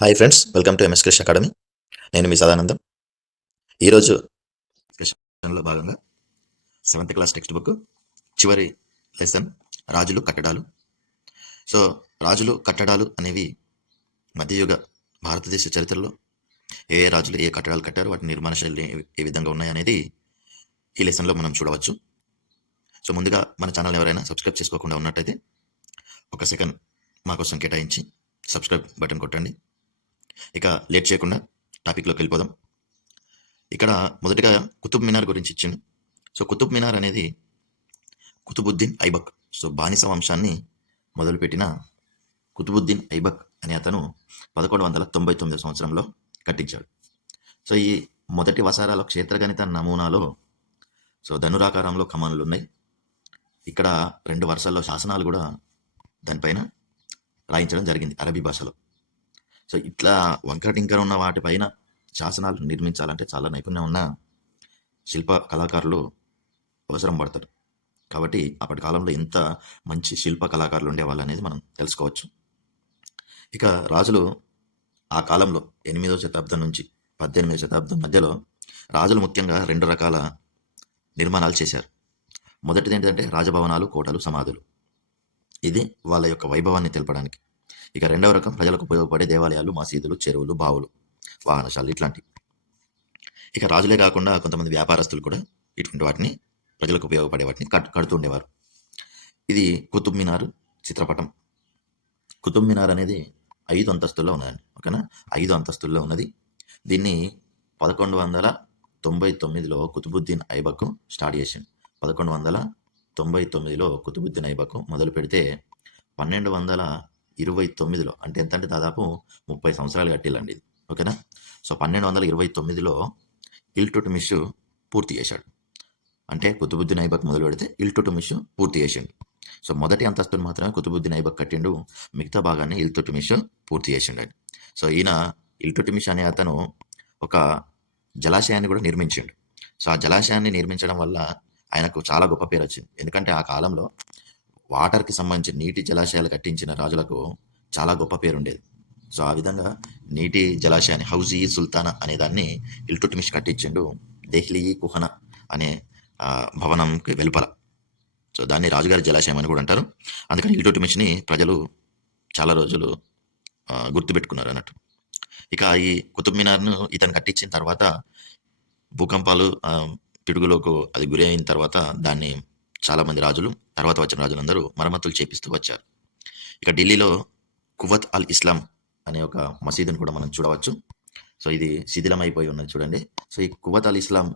Hi friends welcome to MS Krish Academy నేను మీ సదానందం. ఈరోజు డిస్కషన్లో భాగంగా సెవెంత్ క్లాస్ టెక్స్ట్ బుక్ చివరి లెసన్ రాజులు కట్టడాలు. సో రాజులు కట్టడాలు అనేవి మధ్యయుగ భారతదేశ చరిత్రలో ఏ ఏ రాజులు ఏ కట్టడాలు కట్టారు వాటి నిర్మాణ శైలి ఏ- విధంగా ఉన్నాయి అనేది ఈ లెసన్లో మనం చూడవచ్చు. సో ముందుగా మన ఛానల్ ఎవరైనా సబ్స్క్రైబ్ చేసుకోకుండా ఉన్నట్టయితే ఒక సెకండ్ మా కోసం కేటాయించి సబ్స్క్రైబ్ బటన్ కొట్టండి. ఇక లేట్ చేయకుండా టాపిక్లోకి వెళ్ళిపోదాం. ఇక్కడ మొదటగా కుతుబ్ మినార్ గురించి ఇచ్చింది సో కుతుబ్ మినార్ అనేది కుతుబుద్దీన్ ఐబక్. సో బానిస వంశాన్ని మొదలుపెట్టిన కుతుబుద్దీన్ ఐబక్ అనే అతను పదకొండు వందల తొంభై తొమ్మిది సంవత్సరంలో కట్టించాడు. సో ఈ మొదటి వసారాల క్షేత్రగణిత నమూనాలో సో ధనురాకారంలో కమానులు ఉన్నాయి. ఇక్కడ రెండు వరుసల్లో శాసనాలు కూడా దానిపైన రాయించడం జరిగింది అరబీ భాషలో. సో ఇట్లా వంకర టింకర ఉన్న వాటిపైన శాసనాలు నిర్మించాలంటే చాలా నైపుణ్యం ఉన్న శిల్ప కళాకారులు అవసరం పడతారు. కాబట్టి అప్పటి కాలంలో ఎంత మంచి శిల్ప కళాకారులు ఉండేవాళ్ళు అనేది మనం తెలుసుకోవచ్చు. ఇక రాజులు ఆ కాలంలో ఎనిమిదవ శతాబ్దం నుంచి పద్దెనిమిదవ శతాబ్దం మధ్యలో రాజులు ముఖ్యంగా రెండు రకాల నిర్మాణాలు చేశారు. మొదటిది ఏంటంటే రాజభవనాలు కోటలు సమాధులు. ఇది వాళ్ళ యొక్క వైభవాన్ని తెలపడానికి. ఇక రెండవ రకం ప్రజలకు ఉపయోగపడే దేవాలయాలు మసీదులు చెరువులు బావులు వాహనశాలలు ఇట్లాంటివి. ఇక రాజులే కాకుండా కొంతమంది వ్యాపారస్తులు కూడా ఇటువంటి వాటిని ప్రజలకు ఉపయోగపడే వాటిని కట్ కడుతుండేవారు ఇది కుతుబ్ మినార్ చిత్రపటం. కుతుబ్ మినార్ అనేది ఐదు అంతస్తుల్లో ఉన్నదండి ఓకేనా? ఐదు అంతస్తుల్లో ఉన్నది. దీన్ని పదకొండు వందల తొంభై తొమ్మిదిలో కుతుబుద్దీన్ ఐబక్ స్టార్ట్ చేసింది పదకొండు వందల తొంభై తొమ్మిదిలో కుతుబుద్దీన్ ఐబక్ మొదలు పెడితే పన్నెండు వందల ఇరవై తొమ్మిదిలో అంటే ఎంత అంటే దాదాపు ముప్పై సంవత్సరాలు కట్టిల్లండి ఇది. ఓకేనా? సో పన్నెండు వందల ఇరవై తొమ్మిదిలో ఇల్టుటుమిష్ పూర్తి చేశాడు. అంటే కుతుబుద్దీన్ ఐబక్ మొదలు పెడితే ఇల్టుటుమిష్ పూర్తి చేసిండు. సో మొదటి అంతస్తును మాత్రమే కుతుబుద్దీన్ ఐబక్ కట్టిండు. మిగతా భాగాన్ని ఇల్టుటుమిష్ పూర్తి చేసిండు అని సో ఈయన ఇల్టుటుమిష్ అనే అతను ఒక జలాశయాన్ని కూడా నిర్మించిండు. సో ఆ జలాశయాన్ని నిర్మించడం వల్ల ఆయనకు చాలా గొప్ప పేరు వచ్చింది ఎందుకంటే ఆ కాలంలో వాటర్కి సంబంధించిన నీటి జలాశయాలు కట్టించిన రాజులకు చాలా గొప్ప పేరు ఉండేది సో ఆ విధంగా నీటి జలాశయాన్ని హౌజీ సుల్తానా అనే దాన్ని ఇల్టుట్మిష్ కట్టించిండు దెహ్లీ కుహన అనే భవనంకి వెలుపల. సో దాన్ని రాజుగారి జలాశయం అని కూడా అంటారు. అందుకని ఇల్టుట్మిష్ని ప్రజలు చాలా రోజులు గుర్తుపెట్టుకున్నారు అన్నట్టు. ఇక ఈ కుతుబ్ మినార్ను ఇతను కట్టించిన తర్వాత భూకంపాలు పిడుగులోకు పిడుగులకు అది గురి అయిన తర్వాత దాన్ని చాలామంది రాజులు తర్వాత వచ్చిన రాజులందరూ మరమ్మతులు చేపిస్తూ వచ్చారు. ఇక ఢిల్లీలో కువత్ అల్ ఇస్లాం అనే ఒక మసీదును కూడా మనం చూడవచ్చు. సో ఇది శిథిలమైపోయి ఉన్నది చూడండి. సో ఈ కువత్ అల్ ఇస్లాం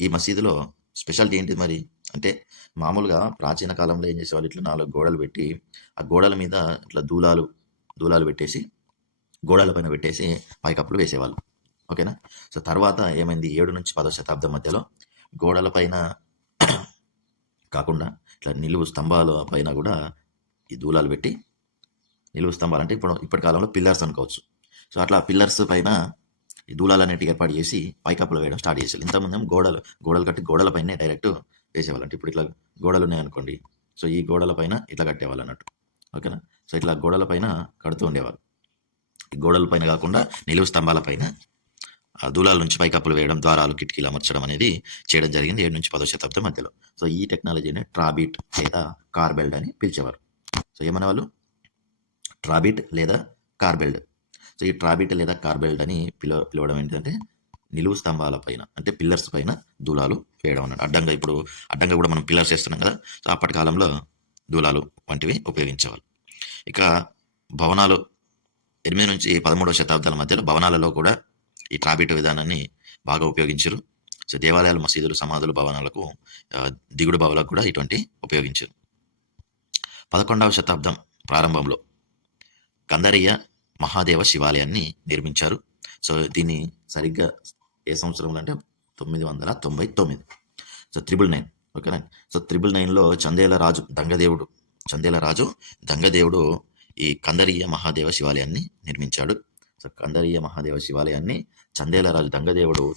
ఈ మసీదులో స్పెషాలిటీ ఏంటి మరి? అంటే మామూలుగా ప్రాచీన కాలంలో ఏం చేసేవాళ్ళు? ఇట్లా నాలుగు గోడలు పెట్టి ఆ గోడల మీద ఇట్లా దూలాలు దూలాలు పెట్టేసి గోడల పైన పెట్టేసి పైకప్పులు వేసేవాళ్ళు. ఓకేనా? సో తర్వాత ఏమైంది? ఏడు నుంచి పదో శతాబ్దం మధ్యలో గోడల పైన కాకుండా ఇట్లా నిలువు స్తంభాల పైన కూడా ఈ దూలాలు పెట్టి నిలువు స్తంభాలు అంటే ఇప్పుడు ఇప్పటి కాలంలో పిల్లర్స్ అనుకోవచ్చు. సో అట్లా పిల్లర్స్ పైన ఈ దూలాలు అనేటివి ఏర్పాటు చేసి పైకప్పులు వేయడం స్టార్ట్ చేసేవాళ్ళు ఇంతకుముందు ఏమో గోడలు గోడలు కట్టి గోడల పైన డైరెక్ట్ వేసేవాళ్ళు అంటే ఇప్పుడు ఇట్లా గోడలు ఉన్నాయనుకోండి సో ఈ గోడల పైన ఇట్లా కట్టేవాళ్ళు అన్నట్టు ఓకేనా? సో ఇట్లా గోడల పైన కడుతూ ఉండేవాళ్ళు ఈ గోడల పైన కాకుండా నిలువు స్తంభాల పైన దూలాల నుంచి పైకప్పులు వేయడం ద్వారాలు కిటికీలు అమర్చడం అనేది చేయడం జరిగింది ఏడు నుంచి పదో శతాబ్దం మధ్యలో. సో ఈ టెక్నాలజీని ట్రాబిట్ లేదా కార్బెల్డ్ అని పిలిచేవారు. సో ఏమనేవాళ్ళు? ట్రాబిట్ లేదా కార్బెల్డ్. సో ఈ ట్రాబిట్ లేదా కార్బెల్డ్ అని పిలవ పిలవడం ఏంటంటే నిలువు స్తంభాల పైన అంటే పిల్లర్స్ పైన దూలాలు వేయడం అన్నట్టు. అడ్డంగా ఇప్పుడు అడ్డంగా కూడా మనం పిల్లర్స్ వేస్తున్నాం కదా సో అప్పటి కాలంలో దూలాలు వంటివి ఉపయోగించేవాళ్ళు. ఇక భవనాలు ఎనిమిది నుంచి పదమూడవ శతాబ్దాల మధ్యలో భవనాలలో కూడా ఈ ట్రాబిట్ విధానాన్ని బాగా ఉపయోగించారు. సో దేవాలయాలు మసీదులు సమాధులు భవనాలకు దిగుడు బావులకు కూడా ఇటువంటి ఉపయోగించారు. పదకొండవ శతాబ్దం ప్రారంభంలో కందరయ్య మహాదేవ శివాలయాన్ని నిర్మించారు. సో దీన్ని సరిగ్గా ఏ సంవత్సరంలో అంటే తొమ్మిది వందల తొంభై తొమ్మిది. సో త్రిబుల్ నైన్ ఓకేనా? సో త్రిబుల్ నైన్లో చందేల రాజు దంగదేవుడు చందేల రాజు దంగదేవుడు ఈ కందరీయ మహాదేవ శివాలయాన్ని నిర్మించాడు. కందరీయ మహాదేవ శివాలయాన్ని చందేలరాజు దంగదేవుడు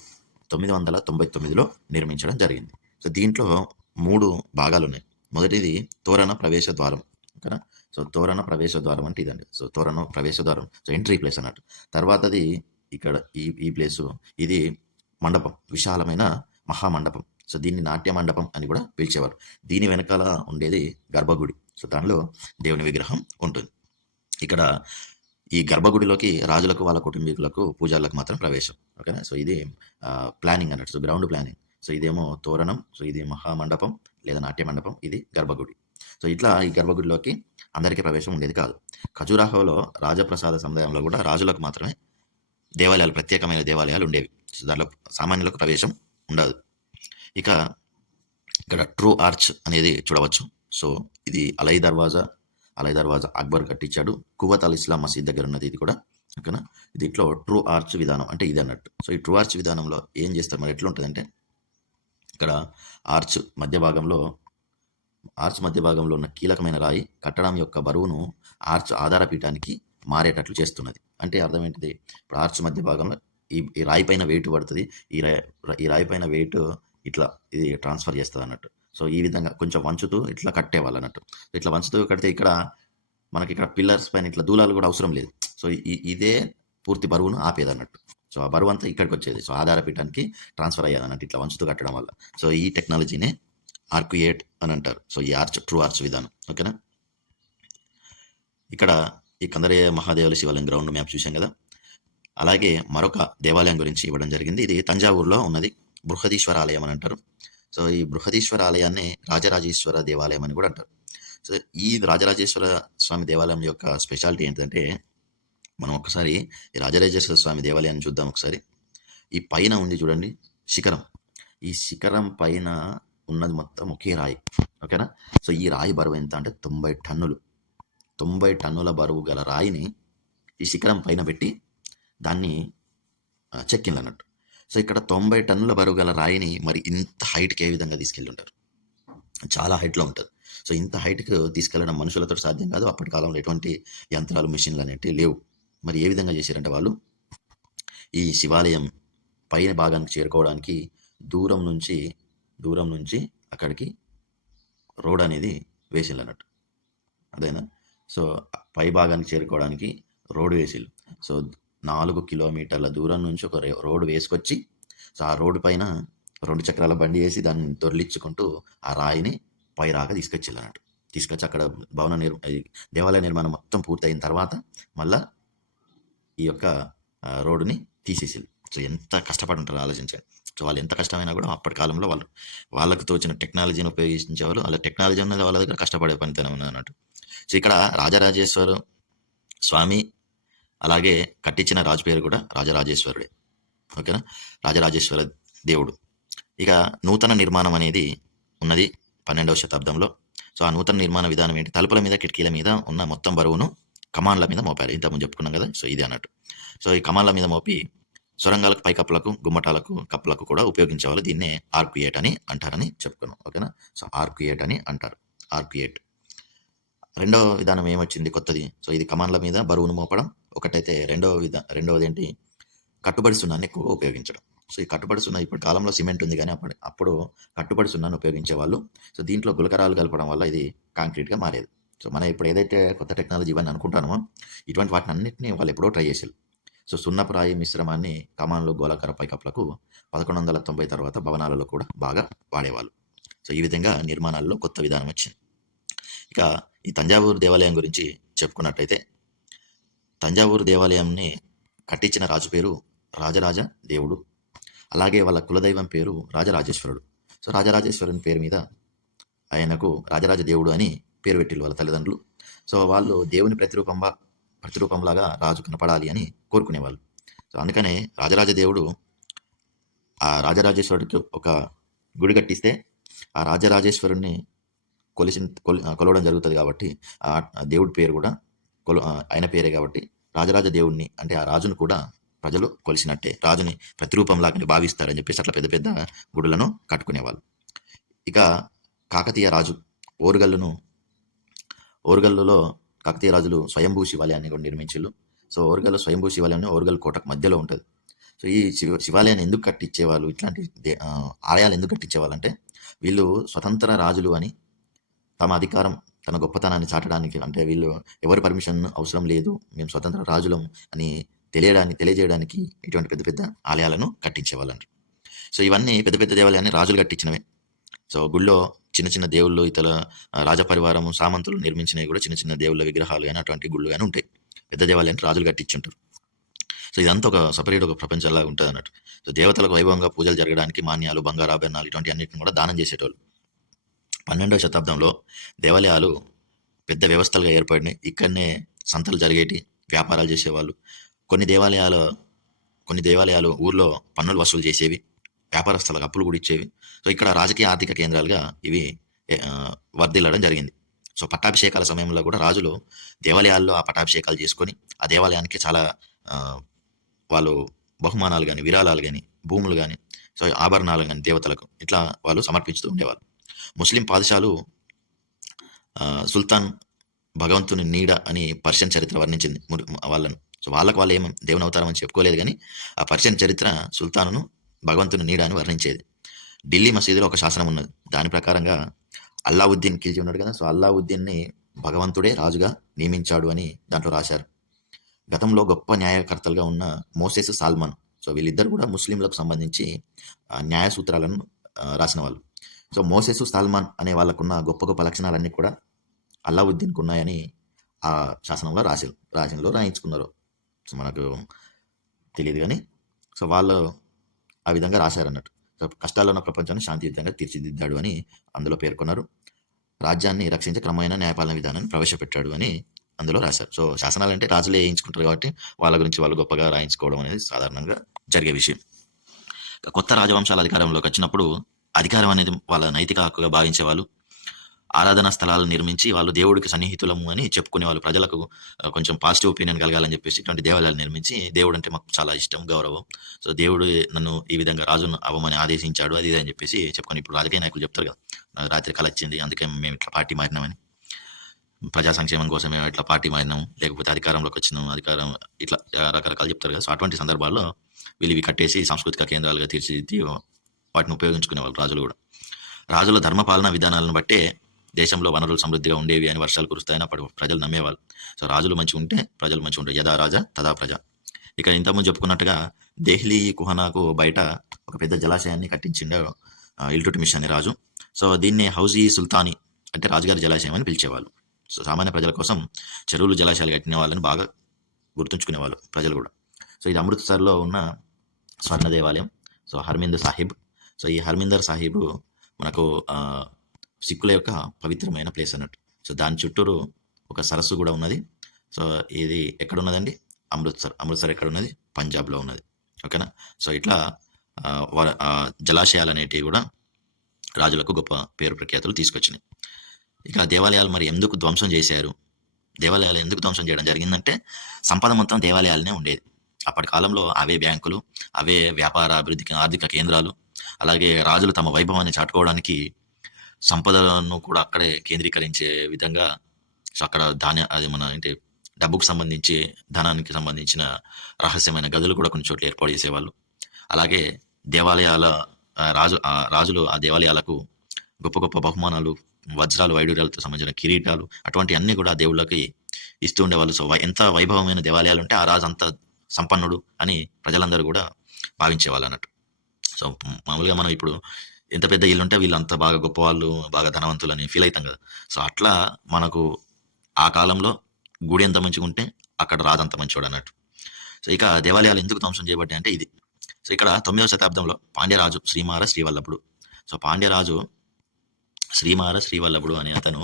తొమ్మిది వందల తొంభై తొమ్మిదిలో నిర్మించడం జరిగింది. సో దీంట్లో మూడు భాగాలు ఉన్నాయి మొదటిది తోరణ ప్రవేశ ద్వారం. ఓకేనా? సో తోరణ ప్రవేశ ద్వారం అంటే ఇదండి. సో తోరణ ప్రవేశ ద్వారం. సో ఎంట్రీ ప్లేస్ అన్నట్టు. తర్వాతది ఇక్కడ ఈ ఈ ప్లేసు. ఇది మండపం. విశాలమైన మహామండపం. సో దీన్ని నాట్య మండపం అని కూడా పిలిచేవారు. దీని వెనకాల ఉండేది గర్భగుడి. సో దానిలో దేవుని విగ్రహం ఉంటుంది. ఇక్కడ ఈ గర్భగుడిలోకి రాజులకు వాళ్ళ కుటుంబీకులకు పూజారులకు మాత్రం ప్రవేశం. ఓకేనా? సో ఇది ప్లానింగ్ అన్నట్టు. So ground planning. సో ఇదేమో తోరణం సో ఇది మహామండపం లేదా నాట్య మండపం ఇది గర్భగుడి. సో ఇట్లా ఈ గర్భగుడిలోకి అందరికీ ప్రవేశం ఉండేది కాదు. ఖజురాహోలో రాజప్రసాద సముదాయంలో కూడా రాజులకు మాత్రమే దేవాలయాలు ప్రత్యేకమైన దేవాలయాలు ఉండేవి. సో దాంట్లో సామాన్యులకు ప్రవేశం ఉండదు. ఇక ఇక్కడ ట్రూ ఆర్చ్ అనేది చూడవచ్చు. సో ఇది అలై దర్వాజా అలై దర్వాజా అక్బర్ కట్టించాడు. కువత్ అల్ ఇస్లాం మసీద్ దగ్గర ఉన్నది ఇది కూడా ఓకేనా? దీంట్లో ట్రూ ఆర్చ్ విధానం అంటే ఇది అన్నట్టు. సో ఈ ట్రూ ఆర్చ్ విధానంలో ఏం చేస్తారు? మరి ఎట్లుంటుందంటే ఇక్కడ ఆర్చ్ మధ్య భాగంలో ఆర్చ్ మధ్య భాగంలో ఉన్న కీలకమైన రాయి కట్టడం యొక్క బరువును ఆర్చ్ ఆధారపీఠానికి మారేటట్లు చేస్తున్నది. అంటే అర్థం ఏంటిది? ఇప్పుడు ఆర్చ్ మధ్య భాగంలో ఈ ఈ రాయి పైన వెయిట్ పడుతుంది. ఈ రాయి ఈ రాయి పైన వెయిట్ ఇట్లా ఇది ట్రాన్స్ఫర్ చేస్తుంది అన్నట్టు. సో ఈ విధంగా కొంచెం వంచుతూ ఇట్లా కట్టేవాళ్ళు అన్నట్టు ఇట్లా వంచుతూ కడితే ఇక్కడ మనకి ఇక్కడ పిల్లర్స్ పైన ఇట్లా దూలాలు కూడా అవసరం లేదు. సో ఈ- ఇదే పూర్తి బరువును ఆపేది అన్నట్టు సో ఆ బరువు అంతా ఇక్కడికి వచ్చేది. సో ఆధారపీఠానికి ట్రాన్స్ఫర్ అయ్యేది అన్నట్టు ఇట్లా వంచుతూ కట్టడం వల్ల. సో ఈ టెక్నాలజీనే ఆర్క్యుయేట్ అని అంటారు. సో ఈ ఆర్చ్ ట్రూ ఆర్చ్ విధానం. ఓకేనా? ఇక్కడ ఈ కందరయ్య మహాదేవుల శివాలయం గ్రౌండ్ మ్యాప్ చూసాం కదా? అలాగే మరొక దేవాలయం గురించి ఇవ్వడం జరిగింది. ఇది తంజావూరులో ఉన్నది బృహదీశ్వర ఆలయం అని అంటారు. సో ఈ బృహదీశ్వర ఆలయాన్ని రాజరాజేశ్వర దేవాలయం అని కూడా అంటారు. సో ఈ రాజరాజేశ్వర స్వామి దేవాలయం యొక్క స్పెషాలిటీ ఏంటంటే మనం ఒకసారి ఈ రాజరాజేశ్వర స్వామి దేవాలయాన్ని చూద్దాం ఒకసారి. ఈ పైన ఉంది చూడండి శిఖరం. ఈ శిఖరం పైన ఉన్నది మొత్తం ఒకే రాయి. ఓకేనా? సో ఈ రాయి బరువు ఎంత అంటే తొంభై టన్నులు. తొంభై టన్నుల బరువు గల రాయిని ఈ శిఖరం పైన పెట్టి దాన్ని చెక్కిందన్నట్టు. అన్నట్టు సో ఇక్కడ తొంభై టన్నుల బరువు గల రాయిని మరి ఇంత హైట్కి ఏ విధంగా తీసుకెళ్ళి ఉంటారు చాలా హైట్లో ఉంటుంది. సో ఇంత హైట్కి తీసుకెళ్ళడం మనుషులతో సాధ్యం కాదు. అప్పటి కాలంలో ఎటువంటి యంత్రాలు మిషన్లు అనేటివి లేవు. మరి ఏ విధంగా చేశారంటే వాళ్ళు ఈ శివాలయం పైన భాగానికి చేరుకోవడానికి దూరం నుంచి దూరం నుంచి అక్కడికి రోడ్ అనేది వేసిల్లు అన్నట్టు అదేనా సో పై భాగానికి చేరుకోవడానికి రోడ్ వేసిల్లు సో నాలుగు కిలోమీటర్ల దూరం నుంచి ఒక రే- రోడ్డు వేసుకొచ్చి సో ఆ రోడ్డు పైన రెండు చక్రాల బండి వేసి దాన్ని దొరిలించుకుంటూ ఆ రాయిని పై రాగా తీసుకొచ్చి తీసుకొచ్చి అక్కడ భవన నిర్ దేవాలయ నిర్మాణం మొత్తం పూర్తయిన తర్వాత మళ్ళా ఈ యొక్క రోడ్డుని తీసేసారు సో ఎంత కష్టపడి ఉంటారు ఆలోచించాలి సో వాళ్ళు ఎంత కష్టమైనా కూడా అప్పటి కాలంలో వాళ్ళు వాళ్ళకు తోచిన టెక్నాలజీని ఉపయోగించేవారు వాళ్ళ టెక్నాలజీ ఉన్నది వాళ్ళ దగ్గర కష్టపడే పనితనం ఉన్నది అన్నట్టు సో ఇక్కడ రాజరాజేశ్వరు స్వామి అలాగే కట్టించిన రాజు పేరు కూడా రాజరాజేశ్వరుడే. ఓకేనా? రాజరాజేశ్వర దేవుడు. ఇక నూతన నిర్మాణం అనేది ఉన్నది పన్నెండవ శతాబ్దంలో. సో ఆ నూతన నిర్మాణ విధానం ఏంటి? తలుపుల మీద కిటికీల మీద ఉన్న మొత్తం బరువును కమాన్ల మీద మోపారు. ఇంతకుముందు చెప్పుకున్నాం కదా సో ఇది అన్నట్టు. సో ఈ కమాన్ల మీద మోపి సొరంగాలకు పైకప్పులకు గుమ్మటాలకు కప్పులకు కూడా ఉపయోగించేవాళ్ళు దీన్నే ఆర్క్యుయేట్ అని అంటారని చెప్పుకున్నాం. ఓకేనా? సో ఆర్క్యుయేట్ అని అంటారు. ఆర్క్యుయేట్. రెండవ విధానం ఏమొచ్చింది? కొత్తది. సో ఇది కమాన్ల మీద బరువును మోపడం ఒకటైతే రెండవ విధ రెండవది ఏంటి? కట్టుబడి సున్నాన్ని ఎక్కువగా ఉపయోగించడం. సో ఈ కట్టుబడి సున్నా ఇప్పుడు కాలంలో సిమెంట్ ఉంది కానీ అప్పుడు అప్పుడు కట్టుబడి సున్నాను ఉపయోగించే వాళ్ళు. సో దీంట్లో గులకరాలు కలపడం వల్ల ఇది కాంక్రీట్గా మారేది. సో మనం ఇప్పుడు ఏదైతే కొత్త టెక్నాలజీ ఇవన్నీ అనుకుంటామో ఇటువంటి వాటిని అన్నింటినీ వాళ్ళు ఎప్పుడో ట్రై చేశారు సో సున్నపురాయి మిశ్రమాన్ని కమాన్లు గోళాకార పైకప్పులకు పదకొండు వందల తొంభై తర్వాత భవనాలలో కూడా బాగా వాడేవాళ్ళు. సో ఈ విధంగా నిర్మాణాల్లో కొత్త విధానం వచ్చింది. ఇక ఈ తంజావూరు దేవాలయం గురించి చెప్పుకున్నట్టయితే తంజావూరు దేవాలయంని కట్టించిన రాజు పేరు రాజరాజ దేవుడు. అలాగే వాళ్ళ కులదైవం పేరు రాజరాజేశ్వరుడు. సో రాజరాజేశ్వరుని పేరు మీద ఆయనకు రాజరాజ దేవుడు అని పేరు పెట్టిల్లు వాళ్ళ తల్లిదండ్రులు. సో వాళ్ళు దేవుని ప్రతిరూపంగా ప్రతిరూపంలాగా రాజు కనపడాలి అని కోరుకునేవాళ్ళు. సో అందుకనే రాజరాజ దేవుడు ఆ రాజరాజేశ్వరుడికి ఒక గుడి కట్టిస్తే ఆ రాజరాజేశ్వరుణ్ణి కొలిసి కొలవడం జరుగుతుంది కాబట్టి ఆ దేవుడి పేరు కూడా కొలు ఆయన పేరే కాబట్టి రాజరాజ దేవుణ్ణి అంటే ఆ రాజును కూడా ప్రజలు కొలిసినట్టే. రాజుని ప్రతిరూపంలాగానే భావిస్తారని చెప్పేసి అట్లా పెద్ద పెద్ద గుడులను కట్టుకునేవాళ్ళు. ఇక కాకతీయ రాజు ఓరుగల్లును ఓరుగల్లులో కాకతీయ రాజులు స్వయంభూ శివాలయాన్ని కూడా నిర్మించారు సో ఓరుగల్లు స్వయంభూ శివాలయం ఓరుగల్ కోటకు మధ్యలో ఉంటుంది. సో ఈ శివ శివాలయాన్ని ఎందుకు కట్టించేవాళ్ళు ఇట్లాంటి దే- ఆలయాలు ఎందుకు కట్టించేవాళ్ళు అంటే వీళ్ళు స్వతంత్ర రాజులు అని తమ అధికారం తన గొప్పతనాన్ని చాటడానికి అంటే వీళ్ళు ఎవరి పర్మిషన్ అవసరం లేదు మేము స్వతంత్ర రాజులం అని తెలియడానికి తెలియజేయడానికి ఇటువంటి పెద్ద పెద్ద ఆలయాలను కట్టించేవాళ్ళండి. సో ఇవన్నీ పెద్ద పెద్ద దేవాలయాన్ని రాజులు కట్టించినవే. సో గుళ్ళో చిన్న చిన్న దేవుళ్ళు ఇతర రాజపరివారం సామంతులు నిర్మించినవి కూడా చిన్న చిన్న దేవుళ్ళ విగ్రహాలు కానీ అటువంటి గుళ్ళు కానీ ఉంటాయి. పెద్ద దేవాలయాన్ని రాజులు కట్టించుంటారు. సో ఇదంతా ఒక సపరేట్ ఒక ప్రపంచంలాగా ఉంటుంది అన్నట్టు సో దేవతలకు వైభవంగా పూజలు జరగడానికి మాన్యాలు బంగారాభరణాలు ఇటువంటి అన్నిటిని కూడా దానం చేసేటోళ్ళు. పన్నెండవ శతాబ్దంలో దేవాలయాలు పెద్ద వ్యవస్థలుగా ఏర్పడినాయి. ఇక్కడనే సంతలు జరిగేటి వ్యాపారాలు చేసేవాళ్ళు. కొన్ని దేవాలయాలు కొన్ని దేవాలయాలు ఊర్లో పన్నులు వసూలు చేసేవి వ్యాపారస్తులకు అప్పులు కూడా ఇచ్చేవి. సో ఇక్కడ రాజకీయ ఆర్థిక కేంద్రాలుగా ఇవి వర్ధిల్లడం జరిగింది. సో పట్టాభిషేకాల సమయంలో కూడా రాజులు దేవాలయాల్లో ఆ పట్టాభిషేకాలు చేసుకొని ఆ దేవాలయానికి చాలా వాళ్ళు బహుమానాలు కానీ విరాళాలు కానీ భూములు కానీ సో ఆభరణాలు కానీ దేవతలకు ఇట్లా వాళ్ళు సమర్పిస్తూ ఉండేవాళ్ళు. ముస్లిం పాదశాలు సుల్తాన్ భగవంతుని నీడ అని పర్షియన్ చరిత్ర వర్ణించింది వాళ్ళను. సో వాళ్ళకు వాళ్ళు ఏం దేవుని అవతారం అని చెప్పుకోలేదు కానీ ఆ పర్షియన్ చరిత్ర సుల్తానును భగవంతుని నీడ అని వర్ణించేది. ఢిల్లీ మసీదులో ఒక శాసనం ఉన్నది. దాని ప్రకారంగా అల్లావుద్దీన్ ఖిల్జీ ఉన్నాడు కదా సో అల్లావుద్దీన్ని భగవంతుడే రాజుగా నియమించాడు అని దాంట్లో రాశారు. గతంలో గొప్ప న్యాయకర్తలుగా ఉన్న మోసెస్ సాల్మన్. సో వీళ్ళిద్దరు కూడా ముస్లింలకు సంబంధించి న్యాయ సూత్రాలను రాసిన వాళ్ళు. సో మోసెస్ సాల్మాన్ అనే వాళ్ళకున్న గొప్ప గొప్ప లక్షణాలన్నీ కూడా అల్లావుద్దీన్కి ఉన్నాయని ఆ శాసనంలో రాసి రాసినలో రాయించుకున్నారు. సో మనకు తెలియదు కానీ సో వాళ్ళు ఆ విధంగా రాశారన్నట్టు. సో కష్టాల్లో ఉన్న ప్రపంచాన్ని శాంతియుతంగా తీర్చిదిద్దాడు అని అందులో పేర్కొన్నారు. రాజ్యాన్ని రక్షించే క్రమమైన న్యాయపాలన విధానాన్ని ప్రవేశపెట్టాడు అని అందులో రాశారు. సో శాసనాలు అంటే రాజులే వేయించుకుంటారు కాబట్టి వాళ్ళ గురించి వాళ్ళు గొప్పగా రాయించుకోవడం అనేది సాధారణంగా జరిగే విషయం. కొత్త రాజవంశాల అధికారంలోకి వచ్చినప్పుడు అధికారం అనేది వాళ్ళ నైతిక హక్కుగా భావించే వాళ్ళు ఆరాధనా స్థలాలు నిర్మించి వాళ్ళు దేవుడికి సన్నిహితులము అని చెప్పుకునే వాళ్ళు. ప్రజలకు కొంచెం పాజిటివ్ ఒపీనియన్ కలగాలని చెప్పేసి ఇటువంటి దేవాలయాలు నిర్మించి దేవుడు అంటే మాకు చాలా ఇష్టం గౌరవం. సో దేవుడు నన్ను ఈ విధంగా రాజును అవ్వమని ఆదేశించాడు అది అని చెప్పేసి చెప్పుకొని ఇప్పుడు రాజకీయ నాయకులు చెప్తారు కదా. రాత్రి కల వచ్చింది అందుకే మేము ఇట్లా పార్టీ మారినామని. ప్రజా సంక్షేమం కోసం మేము ఇట్లా పార్టీ మారినాం లేకపోతే అధికారంలోకి వచ్చినాము అధికారం ఇట్లా రకరకాలు చెప్తారు కదా. సో అటువంటి సందర్భాల్లో వీళ్ళు ఇవి కట్టేసి సాంస్కృతిక కేంద్రాలుగా తీర్చిదిద్ది వాటిని ఉపయోగించుకునే వాళ్ళు రాజులు కూడా. రాజుల ధర్మపాలన విధానాలను బట్టే దేశంలో వనరులు సమృద్ధిగా ఉండేవి అని వర్షాలు కురుస్తాయని అప్పుడు ప్రజలు నమ్మేవాళ్ళు. సో రాజులు మంచిగా ఉంటే ప్రజలు మంచిగా ఉంటారు యథా రాజా తదా ప్రజ. ఇక ఇంతకుముందు చెప్పుకున్నట్టుగా దేహ్లీ కుహనాకు బయట ఒక పెద్ద జలాశయాన్ని కట్టించిండే ఆ, ఇల్టుట్మిష్ అనే రాజు. సో దీన్ని హౌజీ సుల్తానీ అంటే రాజుగారి జలాశయం అని పిలిచేవాళ్ళు. సో సామాన్య ప్రజల కోసం చెరువులు జలాశయాలు కట్టిన వాళ్ళని బాగా గుర్తుంచుకునేవాళ్ళు ప్రజలు కూడా. సో ఇది అమృత్సర్లో ఉన్న స్వర్ణ దేవాలయం సో హర్మిందర్ సాహిబ్ సో ఈ హర్మిందర్ సాహిబ్ మనకు సిక్కుల యొక్క పవిత్రమైన ప్లేస్ అన్నట్టు. సో దాని చుట్టూరు ఒక సరస్సు కూడా ఉన్నది. సో ఇది ఎక్కడ ఉన్నదండి అమృత్సర్ అమృత్సర్ ఎక్కడ ఉన్నది పంజాబ్లో ఉన్నది. ఓకేనా? సో ఇట్లా వర- జలాశయాలు అనేటివి కూడా రాజులకు గొప్ప పేరు ప్రఖ్యాతులు తీసుకొచ్చినాయి. ఇక దేవాలయాలు మరి ఎందుకు ధ్వంసం చేశారు? దేవాలయాలు ఎందుకు ధ్వంసం చేయడం జరిగిందంటే సంపద మొత్తం దేవాలయాలనే ఉండేది. అప్పటి కాలంలో అవే బ్యాంకులు అవే వ్యాపార అభివృద్ధికి ఆర్థిక కేంద్రాలు అలాగే రాజులు తమ వైభవాన్ని చాటుకోవడానికి సంపదలను కూడా అక్కడే కేంద్రీకరించే విధంగా సో అక్కడ ధాన్య అది మన అంటే డబ్బుకు సంబంధించి ధనానికి సంబంధించిన రహస్యమైన గదులు కూడా కొన్ని చోట్ల ఏర్పాటు చేసేవాళ్ళు. అలాగే దేవాలయాల రాజు ఆ రాజులు ఆ దేవాలయాలకు గొప్ప గొప్ప బహుమానాలు వజ్రాలు వైడూర్యాలతో సంబంధించిన కిరీటాలు అటువంటి అన్ని కూడా దేవుళ్ళకి ఇస్తూ ఉండేవాళ్ళు. సో వై- ఎంత వైభవమైన దేవాలయాలు ఉంటే ఆ రాజు అంత సంపన్నుడు అని ప్రజలందరూ కూడా భావించేవాళ్ళు అన్నట్టు. సో మామూలుగా మనం ఇప్పుడు ఎంత పెద్ద ఇల్లు ఉంటే వీళ్ళు అంత బాగా గొప్పవాళ్ళు బాగా ధనవంతులు అని ఫీల్ అవుతాం కదా. సో అట్లా మనకు ఆ కాలంలో గుడి ఎంత మంచిగా ఉంటే అక్కడ రాజు అంత మంచివాడు అన్నట్టు. సో ఇక దేవాలయాలు ఎందుకు ధ్వంసం చేయబడ్డాయి అంటే ఇది. సో ఇక్కడ తొమ్మిదవ శతాబ్దంలో పాండ్యరాజు శ్రీమార శ్రీవల్లభుడు. సో పాండ్యరాజు శ్రీమార శ్రీవల్లభుడు అనే అతను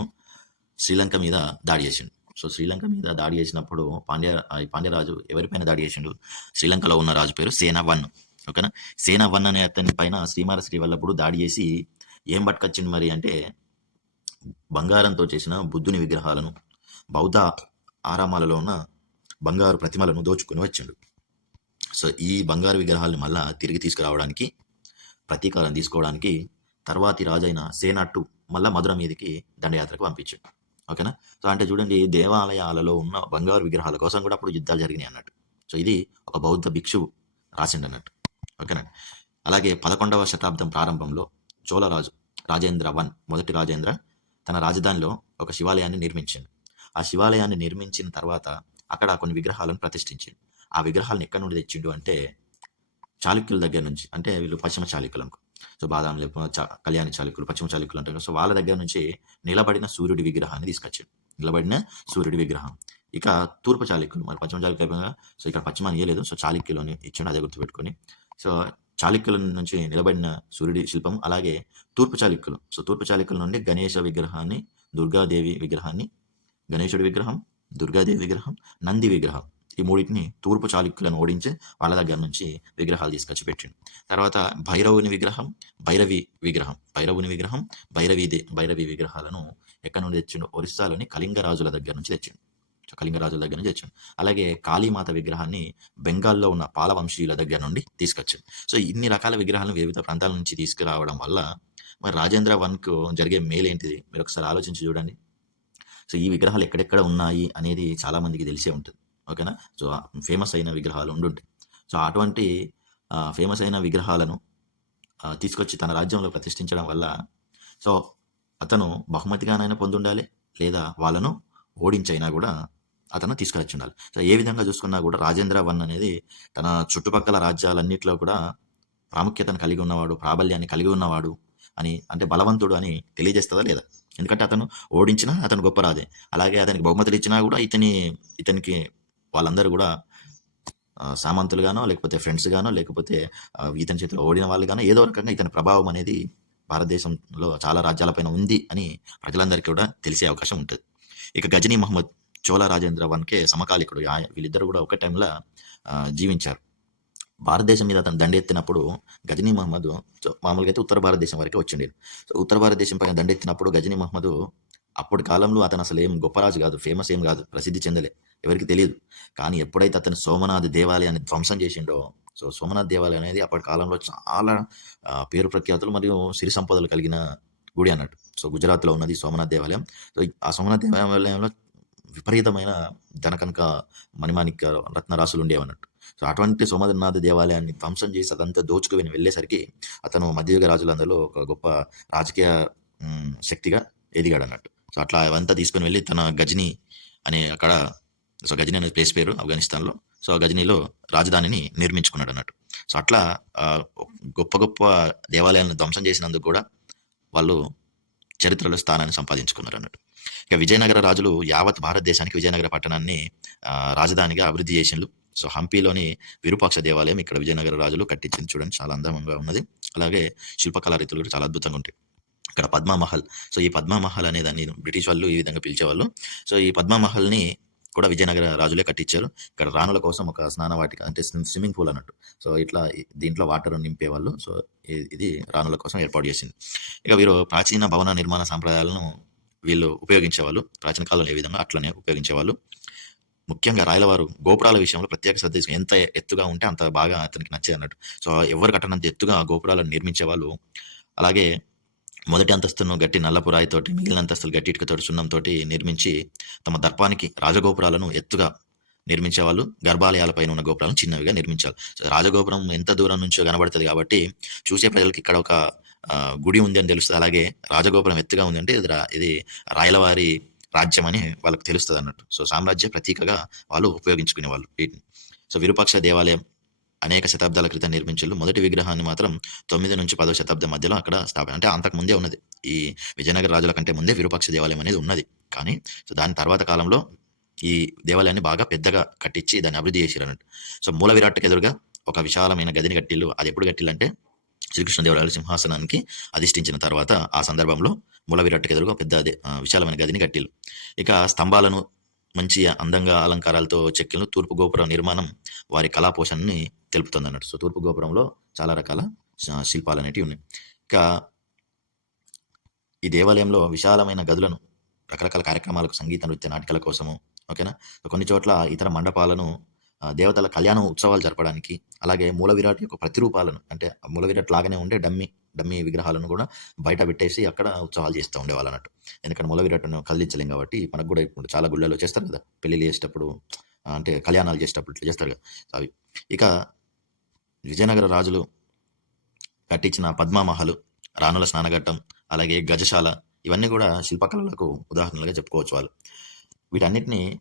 శ్రీలంక మీద దాడి చేసిండు. సో శ్రీలంక మీద దాడి చేసినప్పుడు పాండ్య పాండ్యరాజు ఎవరిపైన దాడి చేసిండు? శ్రీలంకలో ఉన్న రాజు పేరు సేన వన్ ఓకేనా? సేన వన్ అనే అతని పైన శ్రీమార వల్లప్పుడు దాడి చేసి ఏం పట్టుకొచ్చింది మరి అంటే బంగారంతో చేసిన బుద్ధుని విగ్రహాలను బౌద్ధ ఆరామాలలో ఉన్న బంగారు ప్రతిమలను దోచుకుని వచ్చిండు. సో ఈ బంగారు విగ్రహాలను మళ్ళా తిరిగి తీసుకురావడానికి ప్రతీకారం తీసుకోవడానికి తర్వాతి రాజైన సేనట్టు మళ్ళా మధుర మీదకి దండయాత్రకు పంపించాడు. ఓకేనా? సో అంటే చూడండి దేవాలయాలలో ఉన్న బంగారు విగ్రహాల కోసం కూడా అప్పుడు యుద్ధాలు జరిగినాయి అన్నట్టు. సో ఇది ఒక బౌద్ధ భిక్షువు రాసిండు అన్నట్టు ఓకేనా? అలాగే పదకొండవ శతాబ్దం ప్రారంభంలో చోళరాజు రాజేంద్ర వన్ మొదటి రాజేంద్ర తన రాజధానిలో ఒక శివాలయాన్ని నిర్మించాడు. ఆ శివాలయాన్ని నిర్మించిన తర్వాత అక్కడ కొన్ని విగ్రహాలను ప్రతిష్ఠించింది ఆ విగ్రహాలను ఎక్కడి నుండి తెచ్చిండు అంటే చాళుక్యుల దగ్గర నుంచి అంటే వీళ్ళు పశ్చిమ చాళుక్యులు అనుకో సో బాదాం లేకపోతే చా- కళ్యాణి చాళుక్యులు పశ్చిమ చాళుక్యులు అంటారు సో వాళ్ళ దగ్గర నుంచి నిలబడిన సూర్యుడి విగ్రహాన్ని తీసుకొచ్చాడు. నిలబడిన సూర్యుడి విగ్రహం. ఇక తూర్పు చాళుక్యులు మరి పశ్చిమ చాళుక్యులు సో ఇక్కడ పశ్చిమ అని ఇయ్యలేదు. సో చాళుక్యులు అని ఇచ్చాడు అదే గుర్తుపెట్టుకొని. సో చాళుక్యుల నుంచి నిలబడిన సూర్యుడి శిల్పం అలాగే తూర్పు చాళుక్యులు. సో తూర్పు చాళుక్యుల నుండి గణేశ విగ్రహాన్ని దుర్గాదేవి విగ్రహాన్ని గణేశుడి విగ్రహం దుర్గాదేవి విగ్రహం నంది విగ్రహం ఈ మూడింటిని తూర్పు చాళుక్యులను ఓడించి వాళ్ళ దగ్గర నుంచి విగ్రహాలు తీసుకొచ్చి పెట్టిండు. తర్వాత భైరవుని విగ్రహం భైరవి విగ్రహం. భైరవుని విగ్రహం భైరవి భైరవి విగ్రహాలను ఎక్కడి నుండి తెచ్చిండు? ఒరిస్సాలోని కళింగ రాజుల దగ్గర నుంచి తెచ్చిండు. సో కళింగ రాజుల దగ్గర నుంచి తెచ్చిండు. అలాగే కాళీమాత విగ్రహాన్ని బెంగాల్లో ఉన్న పాలవంశీయుల దగ్గర నుండి తీసుకొచ్చాం సో ఇన్ని రకాల విగ్రహాలను వివిధ ప్రాంతాల నుంచి తీసుకురావడం వల్ల మరి రాజేంద్ర వన్కు జరిగే మేలు ఏంటిది? మీరు ఒకసారి ఆలోచించి చూడండి. సో ఈ విగ్రహాలు ఎక్కడెక్కడ ఉన్నాయి అనేది చాలామందికి తెలిసే ఉంటుంది. ఓకేనా? సో ఫేమస్ అయిన విగ్రహాలు ఉండుంటాయి సో అటువంటి ఫేమస్ అయిన విగ్రహాలను తీసుకొచ్చి తన రాజ్యంలో ప్రతిష్ఠించడం వల్ల సో అతను బహుమతిగానైనా పొందుండాలి లేదా వాళ్ళను ఓడించైనా కూడా అతను తీసుకొచ్చి ఉండాలి సో ఏ విధంగా చూసుకున్నా కూడా రాజేంద్ర వన్ అనేది తన చుట్టుపక్కల రాజ్యాలన్నింటిలో కూడా ప్రాముఖ్యతను కలిగి ఉన్నవాడు ప్రాబల్యాన్ని కలిగి ఉన్నవాడు అని అంటే బలవంతుడు అని తెలియజేస్తుందా లేదా? ఎందుకంటే అతను ఓడించినా అతను గొప్ప రాజే. అలాగే అతనికి బహుమతులు ఇచ్చినా కూడా ఇతని ఇతనికి వాళ్ళందరూ కూడా సామంతులుగానో లేకపోతే ఫ్రెండ్స్ గానో లేకపోతే ఇతని చేతిలో ఓడిన వాళ్ళు గానో ఏదో రకంగా ఇతని ప్రభావం అనేది భారతదేశంలో చాలా రాజ్యాలపైన ఉంది అని ప్రజలందరికీ కూడా తెలిసే అవకాశం ఉంటుంది. ఇక గజనీ మహమ్మద్ చోళ రాజేంద్ర వన్కే సమకాలికుడు. ఆయ- వీళ్ళిద్దరు కూడా ఒక టైంలో జీవించారు. భారతదేశం మీద అతను దండెత్తినప్పుడు గజనీ మహమ్మద్ సో మామూలుగా అయితే ఉత్తర భారతదేశం వరకే వచ్చిండే. సో ఉత్తర భారతదేశం పైన దండెత్తినప్పుడు గజనీ మహమ్మద్ అప్పటి కాలంలో అతను అసలు ఏం గొప్ప రాజు కాదు ఫేమస్ ఏం కాదు ప్రసిద్ధి చెందలే. ఎవరికి తెలియదు. కానీ ఎప్పుడైతే అతను సోమనాథ్ దేవాలయాన్ని ధ్వంసం చేసిండో సో సోమనాథ్ దేవాలయం అనేది అప్పటి కాలంలో చాలా పేరు ప్రఖ్యాతులు మరియు సిరి సంపదలు కలిగిన గుడి అన్నట్టు. సో గుజరాత్లో ఉన్నది సోమనాథ్ దేవాలయం. సో ఆ సోమనాథ్ దేవాలయంలో విపరీతమైన ధనకనక మణిమాణిక రత్నరాశులు ఉండేవన్నట్టు సో అటువంటి సోమనాథ దేవాలయాన్ని ధ్వంసం చేసి అదంతా దోచుకుని వెళ్ళేసరికి అతను మధ్యయుగ రాజులందరిలో ఒక గొప్ప రాజకీయ శక్తిగా ఎదిగాడు అన్నట్టు సో అట్లా అవంతా తీసుకుని వెళ్ళి తన గజని అనే అక్కడ సో గజని అనే ప్లేస్ పేరు ఆఫ్ఘనిస్తాన్లో. సో గజనీలో రాజధానిని నిర్మించుకున్నాడు అన్నట్టు సో అట్లా గొప్ప గొప్ప దేవాలయాలను ధ్వంసం చేసినందుకు కూడా వాళ్ళు చరిత్రలో స్థానాన్ని సంపాదించుకున్నారు అన్నట్టు ఇక విజయనగర రాజులు యావత్ భారతదేశానికి విజయనగర పట్టణాన్ని రాజధానిగా అభివృద్ధి చేసిండ్రు సో హంపీలోని విరూపాక్ష దేవాలయం ఇక్కడ విజయనగర రాజులు కట్టించింది చూడండి చాలా అందంగా ఉన్నది. అలాగే శిల్పకళా రీతులు కూడా చాలా అద్భుతంగా ఉంటాయి. ఇక్కడ పద్మామహల్ సో ఈ పద్మామహల్ అనే దాన్ని బ్రిటిష్ వాళ్ళు ఈ విధంగా పిలిచేవాళ్ళు. సో ఈ పద్మామహల్ని కూడా విజయనగర రాజులే కట్టించారు. ఇక్కడ రాణుల కోసం ఒక స్నాన వాటిక అంటే స్విమ్మింగ్ పూల్ అన్నట్టు. సో ఇట్లా దీంట్లో వాటర్ నింపేవాళ్ళు. సో ఇది రాణుల కోసం ఏర్పాటు చేసింది. ఇక వీరు ప్రాచీన భవన నిర్మాణ సాంప్రదాయాలను వీళ్ళు ఉపయోగించేవాళ్ళు. ప్రాచీన కాలంలో ఏ విధంగా అట్లనే ఉపయోగించేవాళ్ళు. ముఖ్యంగా రాయలవారు గోపురాల విషయంలో ప్రత్యేక శ్రద్ధ తీసుకుని ఎంత ఎత్తుగా ఉంటే అంత బాగా అతనికి నచ్చేది అన్నట్టు. సో ఎవరు కట్టనంత ఎత్తుగా గోపురాలను నిర్మించేవాళ్ళు. అలాగే మొదటి అంతస్తును గట్టి నల్లపురాయితోటి మిగిలిన అంతస్తులు గట్టి ఇటుకతోటి సున్నంతోటి నిర్మించి తమ దర్పానికి రాజగోపురాలను ఎత్తుగా నిర్మించేవాళ్ళు. గర్భాలయాలపైన ఉన్న గోపురాలను చిన్నవిగా నిర్మించాలి సో రాజగోపురం ఎంత దూరం నుంచో కనబడుతుంది కాబట్టి చూసే ప్రజలకు ఇక్కడ ఒక గుడి ఉంది అని తెలుస్తుంది. అలాగే రాజగోపురం ఎత్తుగా ఉంది అంటే ఇది రా- ఇది రాయలవారి రాజ్యం అని వాళ్ళకి తెలుస్తుంది అన్నట్టు. సో సామ్రాజ్య ప్రతీకగా వాళ్ళు ఉపయోగించుకునేవాళ్ళు వీటిని. సో విరూపాక్ష దేవాలయం అనేక శతాబ్దాల క్రితం నిర్మించారు మొదటి విగ్రహాన్ని మాత్రం తొమ్మిది నుంచి పదో శతాబ్దం మధ్యలో అక్కడ స్థాపన అంటే అంతకు ముందే ఉన్నది. ఈ విజయనగర రాజుల కంటే ముందే విరూపాక్ష దేవాలయం అనేది ఉన్నది. కానీ సో దాని తర్వాత కాలంలో ఈ దేవాలయాన్ని బాగా పెద్దగా కట్టించి దాన్ని అభివృద్ధి చేశారు అన్నట్టు సో మూల విరాట్కి ఎదురుగా ఒక విశాలమైన గదిని కట్టిల్లు. అది ఎప్పుడు కట్టిల్లంటే శ్రీకృష్ణదేవరాయల సింహాసనానికి అధిష్ఠించిన తర్వాత ఆ సందర్భంలో మూల విరాట్కి ఎదురుగా పెద్ద విశాలమైన గదిని కట్టిల్లు. ఇక స్తంభాలను మంచి అందంగా అలంకారాలతో చెక్కిన తూర్పు గోపురం నిర్మాణం వారి కళా పోషణని తెలుపుతుంది అన్నట్టు సో తూర్పు గోపురంలో చాలా రకాల శిల్పాలు అనేటివి ఉన్నాయి. ఇక ఈ దేవాలయంలో విశాలమైన గదులను రకరకాల కార్యక్రమాలకు సంగీత నృత్య నాటకాల కోసము ఓకేనా? కొన్ని చోట్ల ఇతర మండపాలను దేవతల కళ్యాణ ఉత్సవాలు జరపడానికి అలాగే మూల విరాట్ యొక్క ప్రతిరూపాలను అంటే ఆ మూల విరాట్ లాగానే ఉండే డమ్మి డమ్మి విగ్రహాలను కూడా బయట పెట్టేసి అక్కడ ఉత్సవాలు చేస్తూ ఉండేవాళ్ళు అన్నట్టు. ఎందుకంటే మూల విరాట్ను కదిలించలేం కాబట్టి మనకు కూడా ఇప్పుడు చాలా గుళ్ళలో చేస్తారు కదా పెళ్ళిళ్ళు చేసేటప్పుడు అంటే కళ్యాణాలు చేసేటప్పుడు ఇట్లా చేస్తారు కదా. అవి. ఇక విజయనగర రాజులు కట్టించిన పద్మామహలు రాణుల స్నానఘట్టం అలాగే గజశాల ఇవన్నీ కూడా శిల్పకళలకు ఉదాహరణలుగా చెప్పుకోవచ్చు వాళ్ళు. వీటన్నిటిని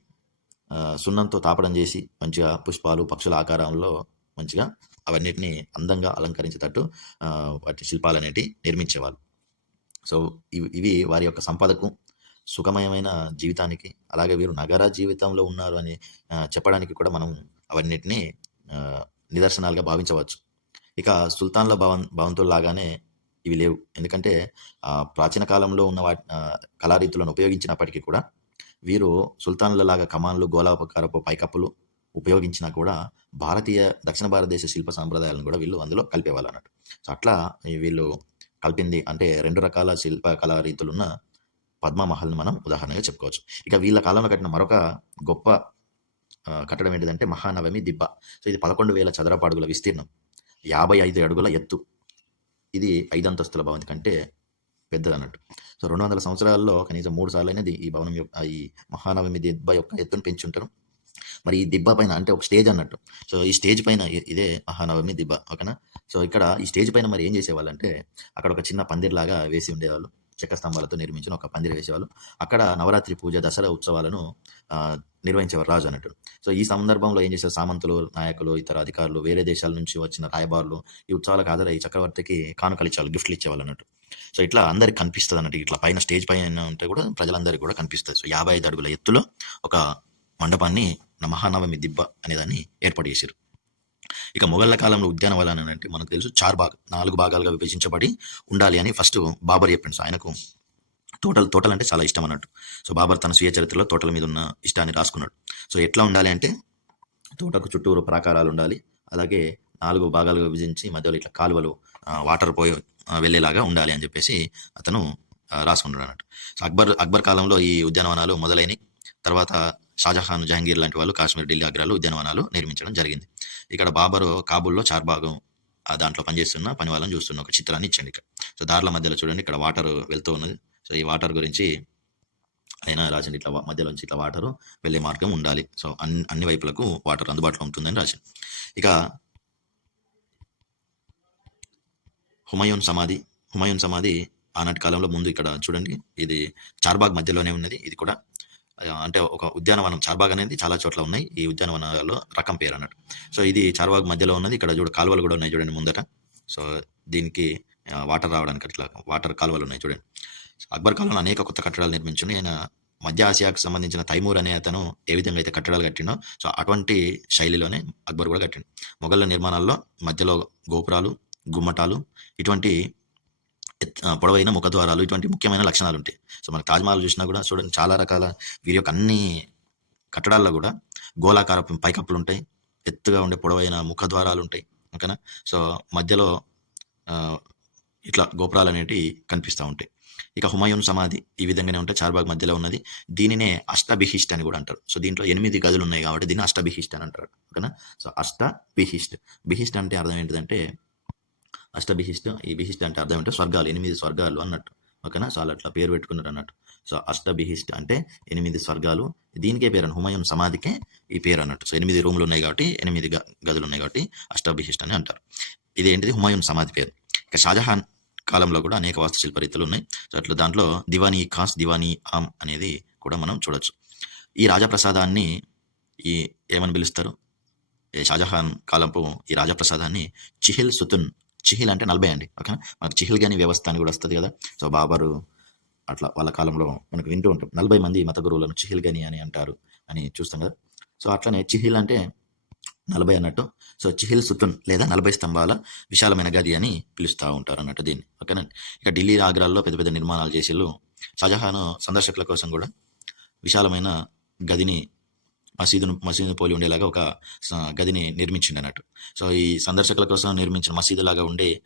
సున్నంతో తాపడం చేసి మంచిగా పుష్పాలు పక్షుల ఆకారంలో మంచిగా అవన్నిటిని అందంగా అలంకరించేటట్టు వాటి శిల్పాలు అనేటివి నిర్మించేవాళ్ళు. సో ఇవి ఇవి వారి యొక్క సంపదకు సుఖమయమైన జీవితానికి అలాగే వీరు నగర జీవితంలో ఉన్నారు అని చెప్పడానికి కూడా మనం అవన్నిటిని నిదర్శనాలుగా భావించవచ్చు. ఇక సుల్తాన్ల భవన్ భవంతుల లాగానే ఇవి లేవు. ఎందుకంటే ప్రాచీన కాలంలో ఉన్న వాటి కళారీతులను ఉపయోగించినప్పటికీ కూడా వీరు సుల్తాన్ల లాగా కమాన్లు గోళాపకారపు పైకప్పులు ఉపయోగించినా కూడా భారతీయ దక్షిణ భారతదేశ శిల్ప సాంప్రదాయాలను కూడా వీళ్ళు అందులో కలిపేవాళ్ళు అన్నట్టు. సో అట్లా వీళ్ళు కలిపింది అంటే రెండు రకాల శిల్ప కళారీతులున్న పద్మమహల్ని మనం ఉదాహరణగా చెప్పుకోవచ్చు. ఇక వీళ్ళ కాలంలో కట్టిన మరొక గొప్ప కట్టడం ఏంటిదంటే మహానవమి దిబ్బ. సో ఇది పదకొండు వేల చదరపు అడుగుల విస్తీర్ణం యాభై ఐదు అడుగుల ఎత్తు. ఇది ఐదు అంతస్తుల భవంతి కంటే పెద్దది అన్నట్టు సో రెండు వందల సంవత్సరాల్లో కనీసం మూడు సార్లు అనేది ఈ భవనం యొక్క ఈ మహానవమి దిబ్బ యొక్క ఎత్తును పెంచుంటారు. మరి ఈ దిబ్బ పైన అంటే ఒక స్టేజ్ అన్నట్టు. సో ఈ స్టేజ్ పైన ఇదే మహానవమి దిబ్బ ఓకేనా? సో ఇక్కడ ఈ స్టేజ్ పైన మరి ఏం చేసేవాళ్ళు అంటే అక్కడ ఒక చిన్న పందిర్లాగా వేసి ఉండేవాళ్ళు. చెక్క స్తంభాలతో నిర్మించిన ఒక పందిరి వేసేవాళ్ళు. అక్కడ నవరాత్రి పూజ దసరా ఉత్సవాలను నిర్వహించేవారు రాజు అన్నట్టు. సో ఈ సందర్భంలో ఏం చేశారు? సామంతులు నాయకులు ఇతర అధికారులు వేరే దేశాల నుంచి వచ్చిన రాయబారులు ఈ ఉత్సవాలకు హాజరై చక్రవర్తికి కానుకలు ఇచ్చేవాళ్ళు గిఫ్ట్లు ఇచ్చేవాళ్ళు అన్నట్టు. సో ఇట్లా అందరికి కనిపిస్తుంది అన్నట్టు ఇట్లా పైన స్టేజ్ పైన ఉంటే కూడా ప్రజలందరికీ కూడా కనిపిస్తుంది. సో యాభై ఐదు అడుగుల ఎత్తులో ఒక మండపాన్ని మహానవమి దిబ్బ అనేదాన్ని ఏర్పాటు చేశారు ఇక మొఘళ్ళ కాలంలో ఉద్యానవనాలు అంటే మనకు తెలుసు చార్ భాగ నాలుగు భాగాలుగా విభజించబడి ఉండాలి అని ఫస్ట్ బాబర్ చెప్పిండు సో ఆయనకు తోటలు తోటలు అంటే చాలా ఇష్టం అన్నట్టు. సో బాబర్ తన స్వీయ చరిత్రలో తోటల మీద ఉన్న ఇష్టాన్ని రాసుకున్నాడు. సో ఎట్లా ఉండాలి అంటే తోటకు చుట్టూరు ప్రాకారాలు ఉండాలి. అలాగే నాలుగు భాగాలుగా విభజించి మధ్యలో ఇట్లా కాలువలు వాటర్ పోయి వెళ్ళేలాగా ఉండాలి అని చెప్పేసి అతను రాసుకున్నాడు అన్నట్టు. సో అక్బర్ అక్బర్ కాలంలో ఈ ఉద్యానవనాలు మొదలైన తర్వాత షాజహాన్ జహాంగీర్ లాంటి వాళ్ళు కాశ్మీర్ ఢిల్లీ ఆగ్రాలు ఉద్యానవనాలు నిర్మించడం జరిగింది. ఇక్కడ బాబరు కాబూల్లో చార్బాగం ఆ దాంట్లో పనిచేస్తున్న పని వాళ్ళని చూస్తున్న ఒక చిత్రాన్ని ఇచ్చండి ఇక్కడ. సో దారిల మధ్యలో చూడండి ఇక్కడ వాటర్ వెళ్తూ ఉన్నది. సో ఈ వాటర్ గురించి అయినా రాసింది ఇట్లా మధ్యలో నుంచి ఇట్లా వాటర్ వెళ్ళే మార్గం ఉండాలి. సో అన్ని అన్ని వైపులకు వాటర్ అందుబాటులో ఉంటుందని రాసింది ఇక హుమయూన్ సమాధి హుమయూన్ సమాధి ఆనాటి కాలంలో ముందు ఇక్కడ చూడండి. ఇది చార్బాగ్ మధ్యలోనే ఉన్నది. ఇది కూడా అంటే ఒక ఉద్యానవనం. చార్బాగ్ అనేది చాలా చోట్ల ఉన్నాయి. ఈ ఉద్యానవనాల్లో రకం పేరు అన్నట్టు. సో ఇది చార్బాగ్ మధ్యలో ఉన్నది. ఇక్కడ చూడ కాలువలు కూడా ఉన్నాయి చూడండి ముందట. సో దీనికి వాటర్ రావడానికి అట్లా వాటర్ కాలువలు ఉన్నాయి చూడండి. అక్బర్ కాలంలో అనేక కొత్త కట్టడాలు నిర్మించింది ఆయన మధ్య ఆసియాకు సంబంధించిన తైమూర్ అనే అతను ఏ విధంగా అయితే కట్టడాలు కట్టిండో సో అటువంటి శైలిలోనే అక్బర్ కూడా కట్టిండు. మొఘళ్ళ నిర్మాణాల్లో మధ్యలో గోపురాలు గుమ్మటాలు ఇటువంటి పొడవైన ముఖద్వారాలు ఇటువంటి ముఖ్యమైన లక్షణాలు ఉంటాయి సో మనకు తాజ్మహల్ చూసినా కూడా చూడండి చాలా రకాల వీరి యొక్క అన్ని కట్టడాల్లో కూడా గోళాకార పైకప్పులు ఉంటాయి ఎత్తుగా ఉండే పొడవైన ముఖద్వారాలు ఉంటాయి ఓకేనా? సో మధ్యలో ఇట్లా గోపురాలు అనేటివి కనిపిస్తూ ఉంటాయి. ఇక హుమాయూన్ సమాధి ఈ విధంగానే ఉంటే చార్బాగ్ మధ్యలో ఉన్నది. దీనినే అష్టబిహిష్ట్ అని కూడా అంటారు. సో దీంట్లో ఎనిమిది గదులు ఉన్నాయి కాబట్టి దీన్ని అష్టబిహిష్ట్ అని అంటారు. ఓకేనా? సో అష్ట బిహిష్ట్ బిహిష్ట్ అంటే అర్థం ఏంటిదంటే అష్టభిహిష్ట ఈ బిహిష్ట అంటే అర్థం ఏంటో స్వర్గాలు ఎనిమిది స్వర్గాలు అన్నట్టు. ఓకేనా? సో అట్లా పేరు పెట్టుకున్నారు అన్నట్టు. సో అష్టభిహిష్ట అంటే ఎనిమిది స్వర్గాలు. దీనికే పేరు అన్న- సమాధికే ఈ పేరు అన్నట్టు. సో ఎనిమిది రూములు ఉన్నాయి కాబట్టి ఎనిమిది గదులు ఉన్నాయి కాబట్టి అష్టభిహిష్ట అని అంటారు. ఇది ఏంటిది హుమయం సమాధి పేరు. ఇక షాజహాన్ కాలంలో కూడా అనేక వాస్తుశిల్ప రీతులు ఉన్నాయి. సో అట్లా దాంట్లో దివానీ ఖాస్ దివానీ ఆమ్ అనేది కూడా మనం చూడొచ్చు. ఈ రాజప్రసాదాన్ని ఈ ఏమని పిలుస్తారు? ఈ షాజహాన్ కాలంపు ఈ రాజప్రసాదాన్ని చిహిల్ సుతున్ చిహిల్ అంటే నలభై అండి ఓకేనా? మనకు చిహిల్ కానీ వ్యవస్థ అని కూడా వస్తుంది కదా. సో బాబరు అట్లా వాళ్ళ కాలంలో మనకు వింటూ ఉంటాం నలభై మంది మత గురువులను చిహిల్ గని అని అంటారు అని చూస్తాం కదా. సో అట్లనే చిహిల్ అంటే నలభై అన్నట్టు సో చిహిల్ సుతున్ లేదా నలభై స్తంభాల విశాలమైన గది అని పిలుస్తూ ఉంటారు అన్నట్టు దీన్ని ఓకేనండి ఇక ఢిల్లీ ఆగ్రాల్లో పెద్ద పెద్ద నిర్మాణాలు చేసేళ్ళు షాజహాన్ సందర్శకుల కోసం కూడా విశాలమైన గదిని మసీదును మసీదును పోలి ఉండేలాగా ఒక గదిని నిర్మించింది అన్నట్టు సో ఈ సందర్శకుల కోసం నిర్మించిన మసీదు లాగా ఉండే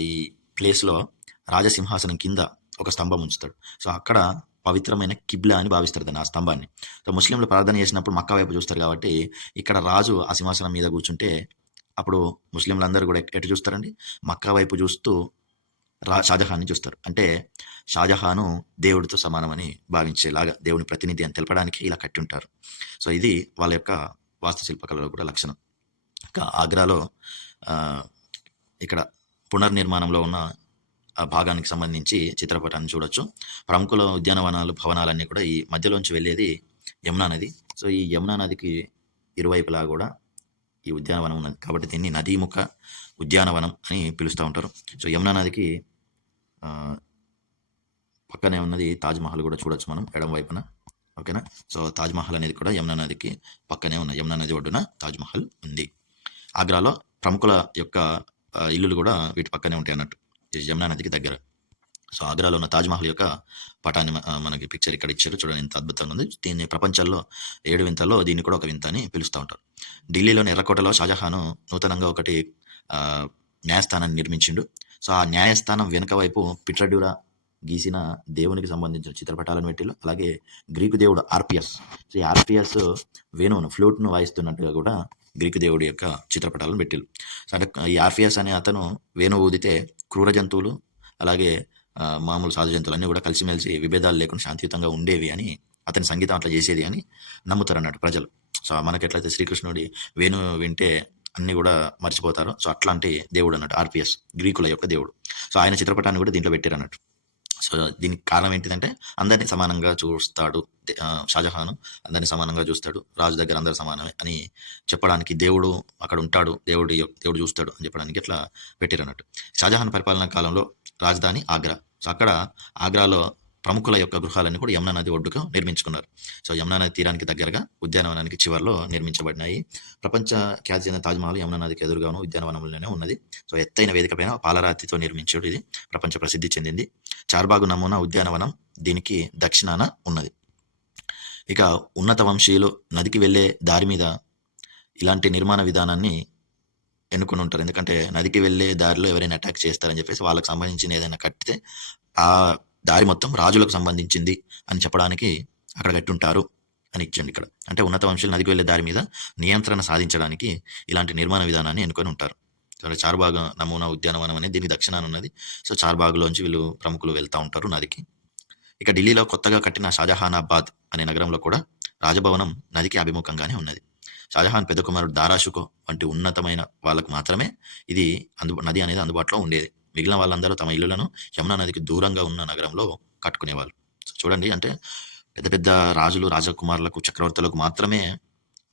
ఈ ప్లేస్లో రాజసింహాసనం కింద ఒక స్తంభం ఉంచుతాడు. సో అక్కడ పవిత్రమైన కిబ్లా అని భావిస్తారు దాన్ని ఆ స్తంభాన్ని. సో ముస్లింలు ప్రార్థన చేసినప్పుడు మక్కా వైపు చూస్తారు కాబట్టి ఇక్కడ రాజు ఆ సింహాసనం మీద కూర్చుంటే అప్పుడు ముస్లింలందరూ కూడా ఎటు చూస్తారండి? మక్కా వైపు చూస్తూ రా షాజహాన్ని చూస్తారు. అంటే షాజహాను దేవుడితో సమానమని భావించేలాగా దేవుని ప్రతినిధి అని తెలపడానికి ఇలా కట్టి ఉంటారు సో ఇది వాళ్ళ యొక్క వాస్తుశిల్పకళలో కూడా లక్షణం. ఇంకా ఆగ్రాలో ఇక్కడ పునర్నిర్మాణంలో ఉన్న ఆ భాగానికి సంబంధించి చిత్రపటాన్ని చూడొచ్చు. ప్రముఖుల ఉద్యానవనాలు భవనాలన్నీ కూడా ఈ మధ్యలోంచి వెళ్ళేది యమునా నది. సో ఈ యమునా నదికి ఇరువైపులా కూడా ఈ ఉద్యానవనం ఉన్నది. కాబట్టి దీన్ని నదీముఖ ఉద్యానవనం అని పిలుస్తూ ఉంటారు. సో యమునా నదికి పక్కనే ఉన్నది తాజ్మహల్ కూడా చూడొచ్చు మనం ఎడం వైపున. ఓకేనా? సో తాజ్మహల్ అనేది కూడా యమునా నదికి పక్కనే ఉన్న యమునా నది ఒడ్డున తాజ్మహల్ ఉంది. ఆగ్రాలో ప్రముఖుల యొక్క ఇల్లులు కూడా వీటి పక్కనే ఉంటాయి అన్నట్టు. యమునా నదికి దగ్గర. సో ఆగ్రాలో ఉన్న తాజ్మహల్ యొక్క పటాన్ని మనకి పిక్చర్ ఇక్కడ ఇచ్చారు. చూడండి ఎంత అద్భుతంగా ఉంది. దీన్ని ప్రపంచంలో ఏడు వింతల్లో దీన్ని కూడా ఒక వింత అని పిలుస్తూ ఉంటారు. ఢిల్లీలోని ఎర్రకోటలో షాజహాను నూతనంగా ఒకటి న్యాయస్థానాన్ని నిర్మించిండు. సో ఆ న్యాయస్థానం వెనుక వైపు పిట్రడ్యూరా గీసిన దేవునికి సంబంధించిన చిత్రపటాలను పెట్టిల్లు. అలాగే గ్రీకు దేవుడు ఆర్పిఎస్ సో ఈ ఆర్పిఎస్ వేణువును ఫ్లూట్ను వాయిస్తున్నట్టుగా కూడా గ్రీకు దేవుడి యొక్క చిత్రపటాలను పెట్టిల్లు. సో అంటే ఈ ఆర్పిఎస్ అనే అతను వేణువు ఊదితే క్రూర జంతువులు అలాగే మామూలు సాధు జంతువులు అన్నీ కూడా కలిసిమెలిసి విభేదాలు లేకుండా శాంతియుతంగా ఉండేవి అని అతని సంగీతం అట్లా చేసేది అని నమ్ముతారు అన్నట్టు ప్రజలు. సో మనకి ఎట్లయితే శ్రీకృష్ణుడి వేణు వింటే అన్ని కూడా మర్చిపోతారు. సో అట్లాంటి దేవుడు అన్నట్టు ఆర్పిఎస్ గ్రీకుల యొక్క దేవుడు. సో ఆయన చిత్రపటాన్ని కూడా దీంట్లో పెట్టారు అన్నట్టు. సో దీనికి కారణం ఏంటిదంటే అందరినీ సమానంగా చూస్తాడు షాజహాను షాజహాన్ అందరినీ సమానంగా చూస్తాడు. రాజు దగ్గర అందరు సమానమే అని చెప్పడానికి దేవుడు అక్కడ ఉంటాడు దేవుడు దేవుడు చూస్తాడు అని చెప్పడానికి ఇట్లా పెట్టారు అన్నట్టు. షాజహాన్ పరిపాలనా కాలంలో రాజధాని ఆగ్రా. సో అక్కడ ఆగ్రాలో ప్రముఖుల యొక్క గృహాలన్నీ కూడా యమునా నది ఒడ్డుకు నిర్మించుకున్నారు. సో యమునా నది తీరానికి దగ్గరగా ఉద్యానవనానికి చివర్లో నిర్మించబడినాయి. ప్రపంచ ఖ్యాతి చెందిన తాజ్మహల్ యమునా నదికి ఎదురుగాను ఉద్యానవనంలోనే ఉన్నది. సో ఎత్తైన వేదిక పైన పాలరాతితో నిర్మించడం ఇది. ప్రపంచ ప్రసిద్ధి చెందింది. చార్బాగు నమూనా ఉద్యానవనం దీనికి దక్షిణాన ఉన్నది. ఇక ఉన్నత వంశీయులు నదికి వెళ్ళే దారి మీద ఇలాంటి నిర్మాణ విధానాన్ని ఎన్నుకుని ఉంటారు. ఎందుకంటే నదికి వెళ్ళే దారిలో ఎవరైనా అటాక్ చేస్తారని చెప్పేసి వాళ్ళకి సంబంధించిన ఏదైనా కట్టితే ఆ దారి మొత్తం రాజులకు సంబంధించింది అని చెప్పడానికి అక్కడ కట్టుంటారు అని ఇచ్చండి ఇక్కడ. అంటే ఉన్నత వంశీలు నదికి వెళ్ళే దారి మీద నియంత్రణ సాధించడానికి ఇలాంటి నిర్మాణ విధానాన్ని ఎన్నుకొని ఉంటారు. సో చార్బాగ్ నమూనా ఉద్యానవనం అనేది దీనికి దక్షిణాన ఉన్నది. సో చార్బాగ్లోంచి వీళ్ళు ప్రముఖులు వెళ్తూ ఉంటారు నదికి. ఇక ఢిల్లీలో కొత్తగా కట్టిన షాజహానాబాద్ అనే నగరంలో కూడా రాజభవనం నదికి అభిముఖంగానే ఉన్నది. షాజహాన్ పెద్ద కుమారుడు దారాషుకో వంటి ఉన్నతమైన వాళ్ళకు మాత్రమే ఇది అందు నది అనేది అందుబాటులో ఉండేది. మిగిలిన వాళ్ళందరూ తమ ఇల్లులను యమునా నదికి దూరంగా ఉన్న నగరంలో కట్టుకునేవాళ్ళు. చూడండి అంటే పెద్ద పెద్ద రాజులు రాజకుమారులకు చక్రవర్తులకు మాత్రమే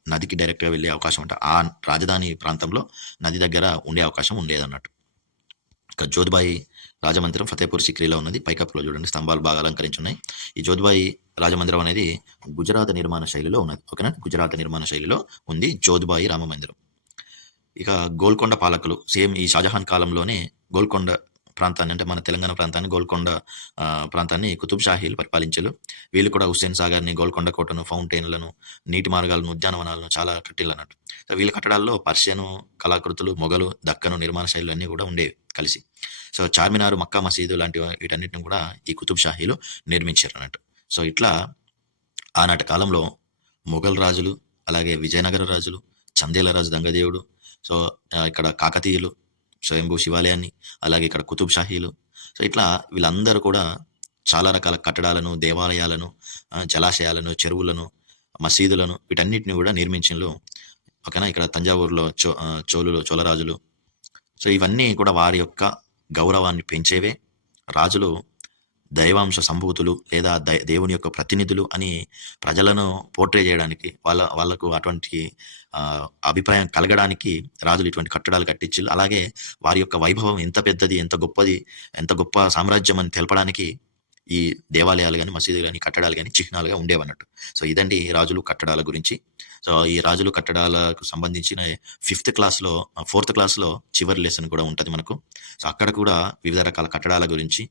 నదికి డైరెక్ట్గా వెళ్ళే అవకాశం అంటే ఆ రాజధాని ప్రాంతంలో నది దగ్గర ఉండే అవకాశం ఉండేది అన్నట్టు ఇక జోద్బాయి రాజమందిరం ఫతేపూర్ సిక్రీలో ఉన్నది పైకప్పులో చూడండి స్తంభాలు బాగా అలంకరించి ఉన్నాయి ఈ జోద్బాయి రాజమందిరం అనేది గుజరాత్ నిర్మాణ శైలిలో ఉన్నది ఓకేనా? గుజరాత్ నిర్మాణ శైలిలో ఉంది జోద్బాయి రామ మందిరం. ఇక గోల్కొండ పాలకులు సేమ్ ఈ షాజహాన్ కాలంలోనే గోల్కొండ ప్రాంతాన్ని అంటే మన తెలంగాణ ప్రాంతాన్ని గోల్కొండ ప్రాంతాన్ని కుతుబ్ షాహీలు పరిపాలించారు. వీళ్ళు కూడా హుస్సేన్ సాగర్ని గోల్కొండ కోటను ఫౌంటైన్లను నీటి మార్గాలను ఉద్యానవనాలను చాలా కట్టిల్లు అన్నట్టు వీళ్ళ కట్టడాల్లో పర్షియను కళాకృతులు మొఘలు దక్కను నిర్మాణ శైలులు అన్నీ కూడా ఉండేవి కలిసి. సో చార్మినార్ మక్కా మసీదు లాంటి వీటన్నిటిని కూడా ఈ కుతుబ్ షాహీలు నిర్మించారు అన్నట్టు సో ఇట్లా ఆనాటి కాలంలో మొఘల్ రాజులు అలాగే విజయనగర రాజులు చందేల రాజు దంగదేవుడు సో ఇక్కడ కాకతీయులు స్వయంభూ శివాలయాన్ని అలాగే ఇక్కడ కుతుబ్ షాహీలు. సో ఇట్లా వీళ్ళందరూ కూడా చాలా రకాల కట్టడాలను దేవాలయాలను జలాశయాలను చెరువులను మసీదులను వీటన్నిటిని కూడా నిర్మించిండ్రు ఓకేనా ఇక్కడ తంజావూరులో చో చోళులు చోళరాజులు. సో ఇవన్నీ కూడా వారి యొక్క గౌరవాన్ని పెంచేవే. రాజులు దైవాంశ సంభూతులు లేదా దై దేవుని యొక్క ప్రతినిధులు అని ప్రజలను పోర్ట్రే చేయడానికి వాళ్ళ వాళ్ళకు అటువంటి అభిప్రాయం కలగడానికి రాజులు ఇటువంటి కట్టడాలు కట్టించారు అలాగే వారి యొక్క వైభవం ఎంత పెద్దది ఎంత గొప్పది ఎంత గొప్ప సామ్రాజ్యం అని తెలపడానికి ఈ దేవాలయాలు కానీ మసీదులు కానీ కట్టడాలు కానీ చిహ్నాలుగా ఉండేవన్నట్టు. సో ఇదండి రాజులు కట్టడాల గురించి. సో ఈ రాజులు కట్టడాలకు సంబంధించిన ఫిఫ్త్ క్లాస్లో ఫోర్త్ క్లాస్లో చివరి లెసన్ కూడా ఉంటుంది మనకు. సో అక్కడ కూడా వివిధ రకాల కట్టడాల గురించి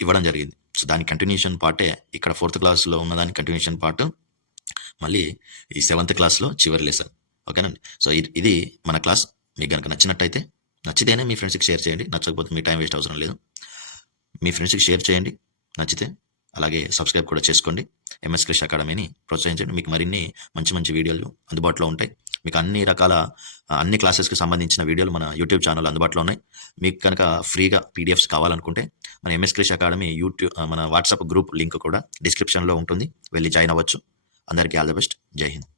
ఇవ్వడం జరిగింది. సో దాని కంటిన్యూషన్ పార్టే ఇక్కడ ఫోర్త్ క్లాస్లో ఉన్న దాని కంటిన్యూషన్ పార్ట్ మళ్ళీ ఈ సెవెంత్ క్లాస్లో చివరి లెసన్ ఓకేనండి సో ఇది- ఇది మన క్లాస్ మీకు కనుక నచ్చినట్టయితే నచ్చితేనే మీ ఫ్రెండ్స్కి షేర్ చేయండి. నచ్చకపోతే మీ టైం వేస్ట్ అవసరం లేదు. మీ ఫ్రెండ్స్కి షేర్ చేయండి. నచ్చితే అలాగే సబ్స్క్రైబ్ కూడా చేసుకోండి. ఎంఎస్ క్రిష్ అకాడమీని ప్రోత్సహించండి. మీకు మరిన్ని మంచి మంచి వీడియోలు అందుబాటులో ఉంటాయి. మీకు అన్ని రకాల అన్ని క్లాసెస్కి సంబంధించిన వీడియోలు మన యూట్యూబ్ ఛానల్ అందుబాటులో ఉన్నాయి. మీకు కనుక ఫ్రీగా పీడిఎఫ్స్ కావాలనుకుంటే మన ఎంఎస్ క్రిష్ అకాడమీ యూట్యూబ్ మన వాట్సాప్ గ్రూప్ లింక్ కూడా డిస్క్రిప్షన్లో ఉంటుంది. వెళ్ళి జాయిన్ అవ్వచ్చు. అందరికీ ఆల్ ద బెస్ట్ జై హింద్